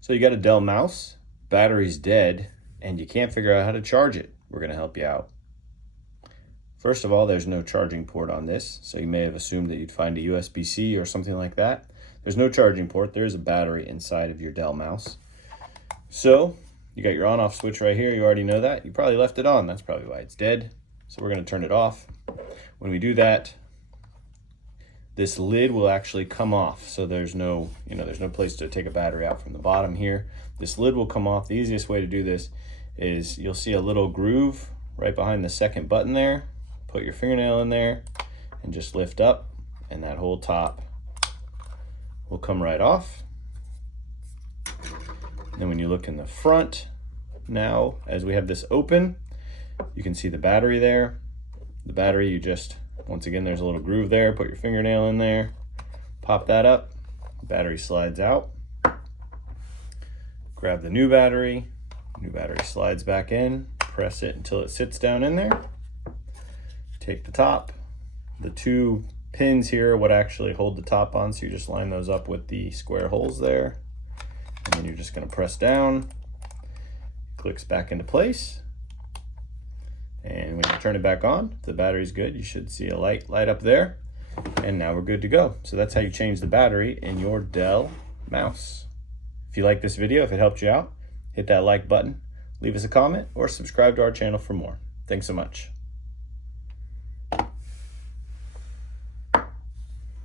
So you got a Dell mouse, battery's dead, and you can't figure out how to charge it. We're going to help you out. First of all, there's no charging port on this, so you may have assumed that you'd find a USB-C or something like that. There's no charging port. There is a battery inside of your Dell mouse. So you got your on-off switch right here. You already know that. You probably left it on. That's probably why it's dead. So we're going to turn it off. When we do that, this lid will actually come off. So there's no place to take a battery out from the bottom here. This lid will come off. The easiest way to do this is you'll see a little groove right behind the second button there. Put your fingernail in there and just lift up, and that whole top will come right off. Then when you look in the front now, as we have this open, you can see the battery there. The battery, you just, once again, there's a little groove there. Put your fingernail in there, pop that up, battery slides out. Grab the new battery slides back in, press it until it sits down in there. Take the top. The two pins here are what actually hold the top on, so you just line those up with the square holes there. And then you're just going to press down. It clicks back into place. And when you turn it back on, if the battery's good, you should see a light up there. And now we're good to go. So that's how you change the battery in your Dell mouse. If you like this video, if it helped you out, hit that like button, leave us a comment, or subscribe to our channel for more. Thanks so much.